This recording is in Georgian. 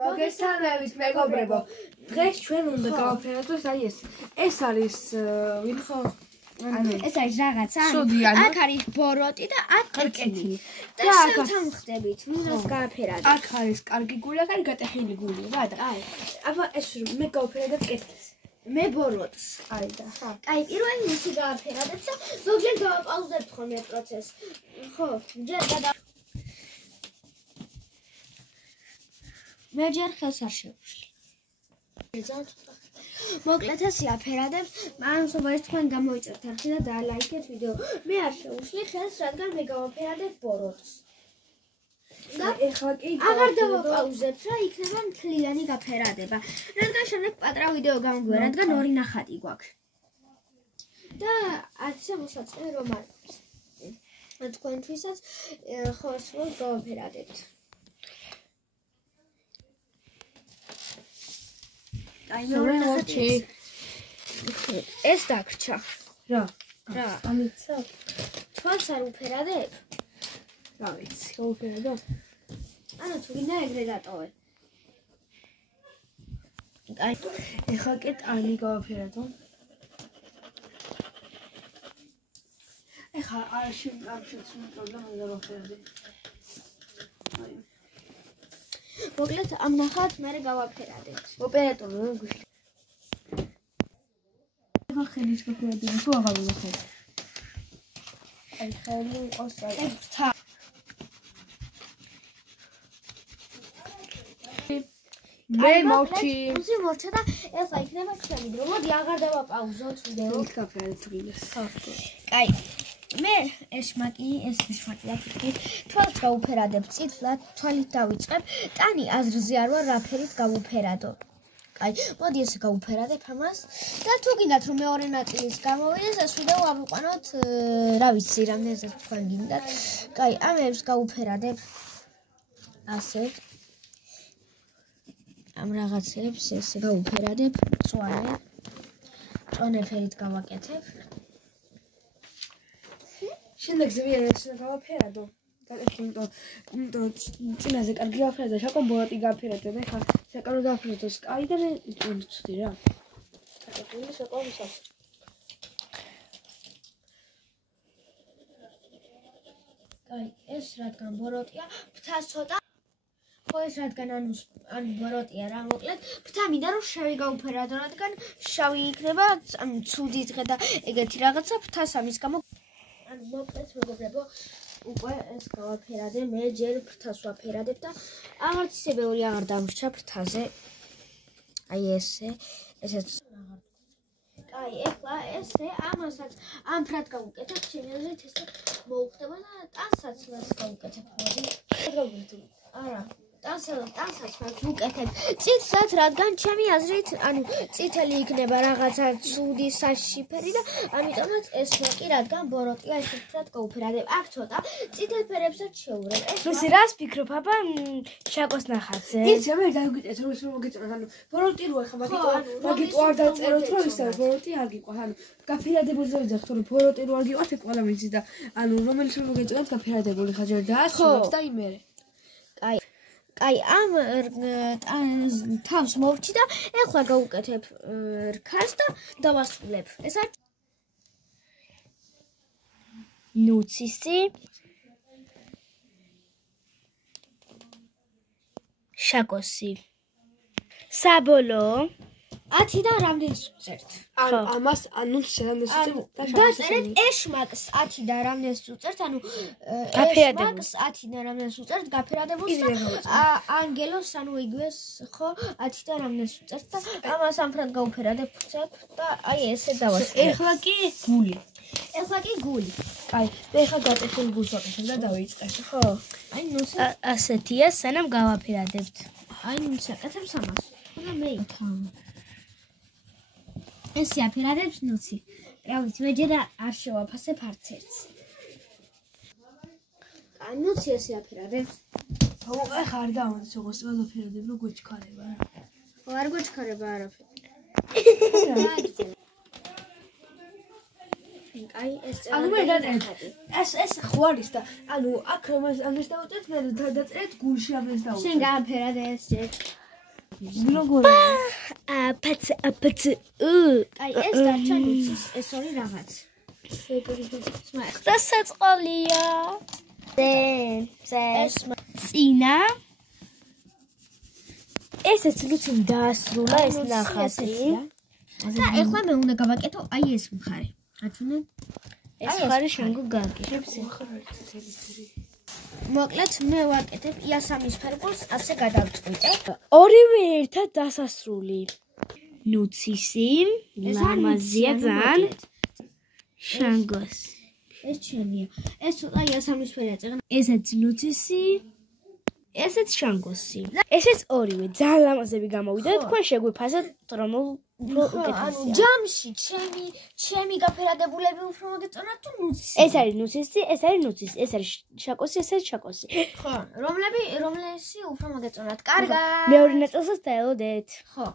მოგესალმებით მეგობრებო. დღეს ჩვენ უნდა გავაფერადოთ აი ეს არის ვინხო ეს არის რაღაცა. აქ არის ბოროტი და აქ კეთილი. და შევთანხმდებით, ვინოს გააფერადეთ. აქ არის კარგი გული, აქ არის გატეხილი გული, რა და. აბა ეს მე გავაფერადებ კეთილს. მე ბოროტს. აი და. აი, პირველი მისი გააფერადეთ და ზოგიერთ გავაპაუზებთ ხოლმე პროცესს. ხო, ჯერ გადა მე ჯერ ხელს არ შევშლი. მოკლედ ასე აფერადებ, მაგრამ სულ თქვენ გამოიწერთ არხი და დალაიქეთ ვიდეო. მე არ შევშლი ხელს, რადგან მე გავაფერადებ ბოროტს. და ეხლა კი აღარ დავაპაუზებ, რა იქნება მთლიანი გაფერადება. რადგან შემდეგ პატრა ვიდეო გამგვია, რადგან ორი ნახატი გვაქვს. და ასე მოსაწყენ რომ არის. თქვენთვისაც ხო სულ გავაფერადებთ. აი მეორე ნახატი. ეს დაგრჩა. რა? რა? ამიცა? თვალს არ უფერადებ? რა ვიცი, გავუფერადო? ანუ თუ გინდა ეგრე დატოვე. აი, ეხლა კი ტანი გავაფერადო. ეხლა არ შემიძლია პრობლემა გავაფერადე. აი მოკლედ ამ ნახატს მე გავაფერადებთ. ოპერატორი რა გუშინ. ეხლა ხელის გაფერადება თუ აღარ ვიხარ. აი ხელი იყოს აი. მე მოვჩი. ისე მოვჩა და ეხლა იქნება ჩვენი დრო. მოდი აღარ დავაპაუზოთ ვიდეო. იქ გაფერადეთ რილეს. აი მე ეს შმაკი აფიქრი თვალს გავუფერადებ წითლად თვალით დავიწყებ ტანი აზრზე არ ვარ რა ფერით გავუფერადო აი მოდი ესე გავუფერადებ ამას და თუ გინდათ რომ მეორე ნაწილის გამოვიდეს ეს ვიდეო ავიყვანოთ რა ვიცი რამდენზე თქვენ გინდათ აი ამებს გავუფერადებ ასე ამ რაღაცებს ესე გავუფერადებ მწვანე ფერით გავაკეთებ შემდეგ ზევიარეს გავაფერადო. იმიტომ წინაზე კარგი გავაფერადო, საკონ ბოროტი გავაფერადო და ხა საკანო გავაფერადო სკაი და მე ვცდი რა. საკონი საკონ ვისას. აი ეს რადგან ბოროტია, ფთას ცოტა ხო ეს რადგან ანუ ბოროტია რა მოკლედ ფთა მინდა რომ შავი გავუფერადო რადგან შავი იქნება ანუ ცუდი დღე და ეგეთი რაღაცა ფთას ამის გამო ანუ მოკლედ მეგობრებო უკვე ეს გავაფერადე მე ჯერ ფთას ვაფერადებ და აღარც ისე ბევრი აღარ დამრჩა ფთაზე აი ესეც აი ეხლა ესე ამასაც ამ ფრად გავუკეთებ ჩემი აზრით ესე მოუხდება და ტანსაც მას გავუკეთებ მოდი არა ტანსაც მას ვუკეთებ წითლად რადგან ჩემი აზრით ანუ წითელი იქნება რაღაცა ცუდი საშიფერი და ამიტომაც ეს კი რადგან ბოროტია ეს ფრად გავუფერადებ აქ ცოტა წითელ ფერებსაც შევურებ ეს რას ფიქრობ აბა შაკოს ნახატზე იცი მე დაგვიწეს რომ ის მოგეწონათ ანუ ბოროტი რო ახლა მაგიტო არ დაწეროთ რომ ისე ბოროტი არ გიყვარს ანუ გაფერადებული ზევიძახთ რომ ბოროტი რო არ გიყვარს ეგ ყველა ვიცი და ანუ რომელიც მოგეწონათ გაფერადებული ხაჯერ დაასრულებს და იმერე აი ამ თავს მოვჭი და ეხლა გავუკეთებ რქას და დავასრულებ. ეს არის ნუცისი შაკოსი საბოლო 10-დან რამდენს უწერთ? ანუ ამას ანუ რამდენს უწერთ? დაწერეთ ეშმაკს 10-დან რამდენს უწერთ? ანუ ეშმაკს 10-დან რამდენს უწერთ? გაფერადებულს და ანგელოს ანუ იგივეს ხო 10-დან რამდენს უწერთ და ამას ამფრად გავუფერადებ და აი ესე დავასრულებ. ეხლა კი გული. აი მე ეხლა გატეხილ გულს ვაკეთებ და დავიწყებ. ხო. აი ნუ ასეთია სანამ გავაფერადებთ. აი ნუ საკეთებს ამას. და მე თან ეს აფერადებს ნუცი. რა ვიცი, მე ჯერ არ შევაფასებ არც ერთს. აი ნუცი ეს აფერადებს. ხო, ახლა არ დავამოწე როგორც ვაფერადებ რო გვეჩქარება რა. ხო, არ გვეჩქარება არაფერი. აი ეს ანუ მე დაწერეთ. ეს ხო არის და ანუ აქ რომ ამას დავუწერთ, მე დაწერეთ გულში ამას დავუწერთ. შენ გააფერადე ეს ჯერ. ხმის. როგორი? აპაც. აი ეს დარჩა ნუცის, ეს ორი რაღაც. დასაწყალია. ეს წინა. ესეც ლუციმ დაასრულა ეს ნახატი. და ეხლა მე უნდა გავაკეთო აი ეს მხარე. ათუნე ეს მხარე შენგო გაგი. მოკლედ მე ვაკეთებ იასამის ფერყულს, ასე გადავწყვიტე. ორივე ერთად დასასრული. ნუცისი, ლამაზია ძალიან. შანგოს. ეს ჩემია. ეს ცოტა იასამის ფერია წეგნა. ესეც ნუცისი. ესეც შანგოსი. ესეც ორივე ძალიან ლამაზები გამოვიდა. თქვენ შეგვიფასეთ რომელ ანუ ჯამში ჩემი გაფერადებულები უფრო მოგეწონათ თუ ნუცისი? ეს არის ნუცისი, ეს არის ნუცისი, ეს არის შაკოსი, ეს არის შაკოსი. ხო, რომლესი უფრო მოგეწონათ? კარგად. მეორე ნაწილსაც დაელოდეთ. ხო.